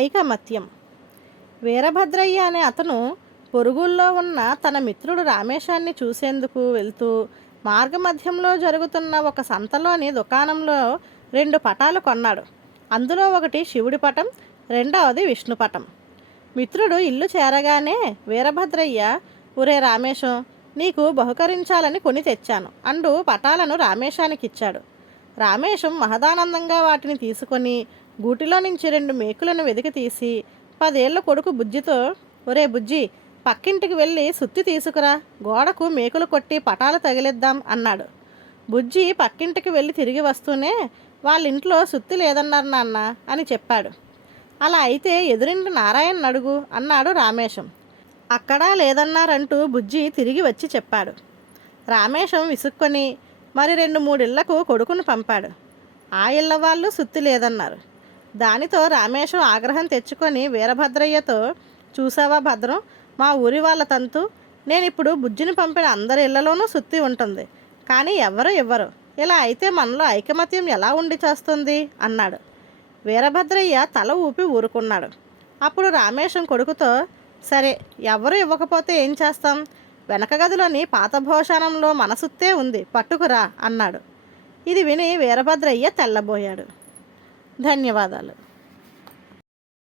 ఐకమత్యం. వీరభద్రయ్య అనే అతను పొరుగుల్లో ఉన్న తన మిత్రుడు రామేశాన్ని చూసేందుకు వెళ్తూ మార్గమధ్యంలో జరుగుతున్న ఒక సంతలోని దుకాణంలో రెండు పటాలు కొన్నాడు. అందులో ఒకటి శివుడి పటం రెండవది విష్ణు పటం. మిత్రుడు ఇల్లు చేరగానే వీరభద్రయ్య ఒరే రామేశం నీకు బహుకరించాలని కొని తెచ్చాను అంటూ పటాలను రామేశానికి ఇచ్చాడు రామేశం మహదానందంగా వాటిని తీసుకొని గూటిలో నుంచి రెండు మేకులను వెతికి తీసి పదేళ్ళ కొడుకు బుజ్జితో ఒరే బుజ్జి పక్కింటికి వెళ్ళి సుత్తి తీసుకురా గోడకు మేకులు కొట్టి పటాలు తగిలిద్దాం అన్నాడు. బుజ్జి పక్కింటికి వెళ్ళి తిరిగి వస్తూనే వాళ్ళ ఇంట్లో సుత్తి లేదన్నారు నాన్న అని చెప్పాడు. అలా అయితే ఎదురింటి నారాయణ అడుగు అన్నాడు రామేశం. అక్కడా లేదన్నారంటూ బుజ్జి తిరిగి వచ్చి చెప్పాడు. రామేశం విసుక్కొని మరి రెండు మూడిళ్ళకు కొడుకును పంపాడు. ఆ ఇళ్ళ వాళ్ళు సుత్తి లేదన్నారు. దానితో రామేశం ఆగ్రహం తెచ్చుకొని వీరభద్రయ్యతో చూసావా భద్రం? మా ఊరి వాళ్ళ తంతు. నేను ఇప్పుడు బుజ్జిని పంపిన అందరి ఇళ్ళలోనూ సుత్తి ఉంటుంది. కానీ ఎవరు ఇవ్వరు. ఇలా అయితే మనలో ఐకమత్యం ఎలా ఉండి చేస్తుంది? అన్నాడు. వీరభద్రయ్య తల ఊపి ఊరుకున్నాడు. అప్పుడు రామేశం కొడుకుతో సరే ఎవరు ఇవ్వకపోతే ఏం చేస్తాం? వెనక గదిలోని పాత భోషణంలో మనసుత్తే ఉంది పట్టుకురా అన్నాడు. ఇది విని వీరభద్రయ్య తెల్లబోయాడు. ధన్యవాదాలు.